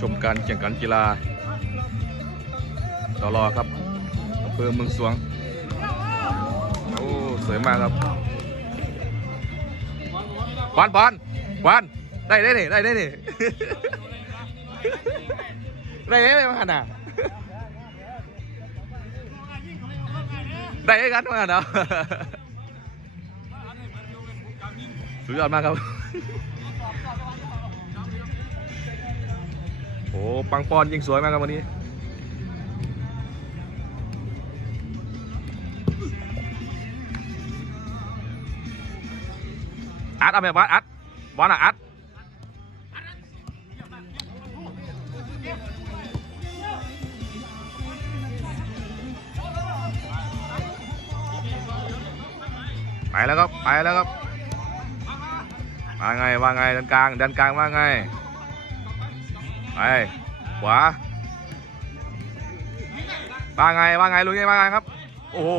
ชมการแข่งขันกีฬาตลอครับอำเภอเมืองสวง โอ้ สวยมากครับบอลบอลบอลได้ได้นี่ได้ได้นี่ได้ได้ไหมมันอะได้กันมาเนาะสุดยอดมากครับ โอ้ปังปอนยิงสวยมากครับวันนี้อัดเอาไปบอลอัดบอลอะอัดไปแล้วครับ ไปแล้วครับ ว่าไง ว่าไงดันกลางดันกลางว่าไง ไปขวาว่าไงว่าไงลุงไงว่าไงครับ โอ้โห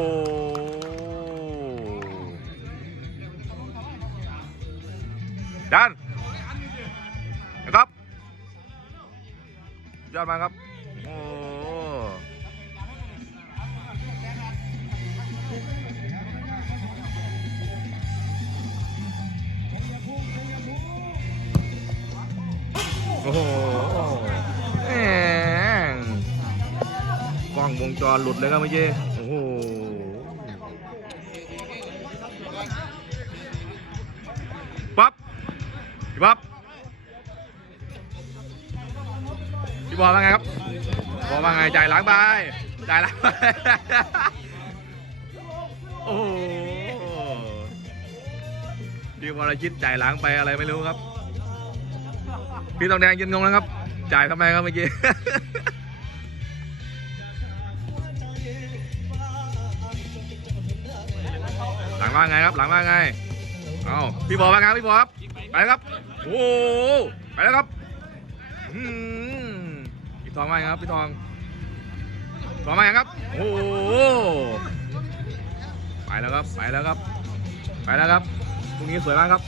ดันนะครับยอดมาครับ โอ้โอ้ วงจรหลุดเลยครับเมื่อกี้โอ้โหปั๊บพี่ปั๊บพี่บอลว่าไงครับบอลว่าไงจ่ายหลังไปจ่ายหลังไปโอ้โหพี่บอลคิดจ่ายหลังไปอะไรไม่รู้ครับ พี่ตองแดงยืนงงแล้วครับ จ่ายทำไมครับเมื่อกี้ หลังว่าไงครับ หลังว่าไง เอาพี่บอลว่าไงพี่บอลครับ ไปแล้วครับ โอ้ไปแล้วครับอืมพี่ทองมาไงครับพี่ทองทองมาไงครับ โอ้ไปแล้วครับ ไปแล้วครับ ไปแล้วครับตรงนี้สวยมากครับ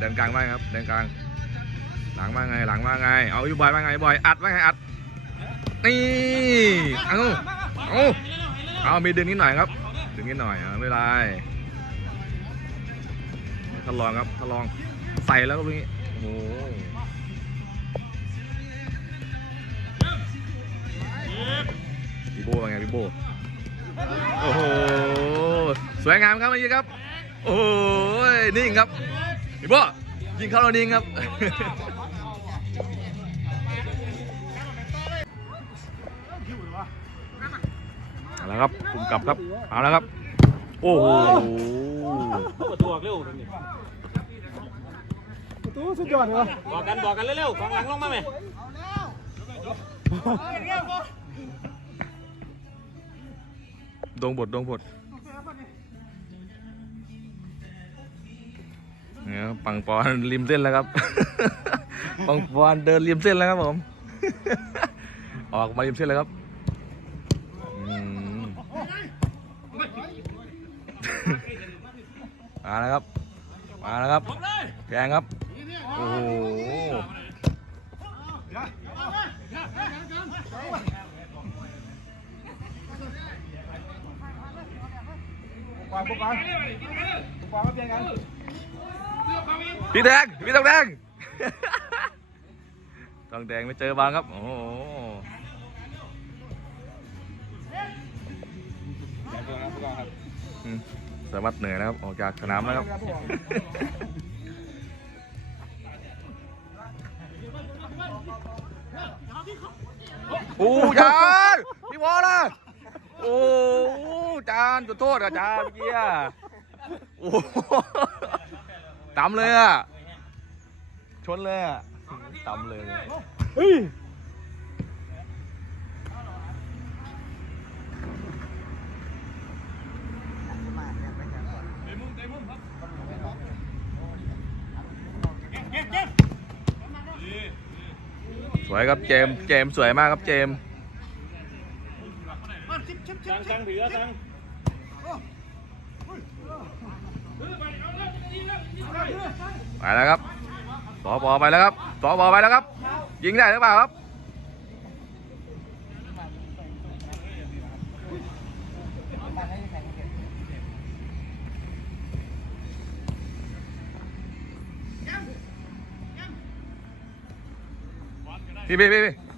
เดินกลางมาไงครับ เดินกลาง หลังมาไง หลังมาไง เอาอยู่บอยมาไงบอย อัดมาไงอัด นี่ เอาเอาเอามีดึงนิดหน่อยครับ ดึงนิดหน่อยไม่ไรทดลองครับทดลอง ใส่แล้วก็ตรงนี้ โอ้โหพี่โบว่าไงพี่โบ โอ้โห สวยงามครับเมื่อกี้ครับ โอ้ยนิ่งครับ พี่โบยิงเข้าเรานิ่งครับ เอาละครับกลุ่มกลับครับ เอาละครับ โอ้โหประตูออกเร็วนี่ประตูสุดยอดเลยบอกกันบอกกันเร็วๆกองหลังลงมาไหมดงบทดงบท ปังปอนริมเส้นแล้วครับ ปังปอนเดินริมเส้นแล้วครับผม ออกมาริมเส้นแล้วครับมาแล้วครับ มาแล้วครับแกงครับ โอ้โหวางปุ๊บวางวางมาเปลี่ยนกัน พี่แดงพี่ต้องแดงต้องแดงไม่เจอบางครับ โอ้โหอืมสวัสดเหนื่อยนะครับ ออกจากสนามแล้วครับโอ้จานพี่บอลนะโอ้จานจุดโทษอะจานเมื่อกี้โอ้ ต่ำเลยอะชนเลยอะต่ำเลยเฮ้ยเสวยครับเจมส์เจมส์สวยมากครับเจมส์สั่งสั่งถือสั่ง ไปแล้วครับสอบอไปแล้วครับสอบอไปแล้วครับ ยิงได้หรือเปล่าครับพี่พี่พี่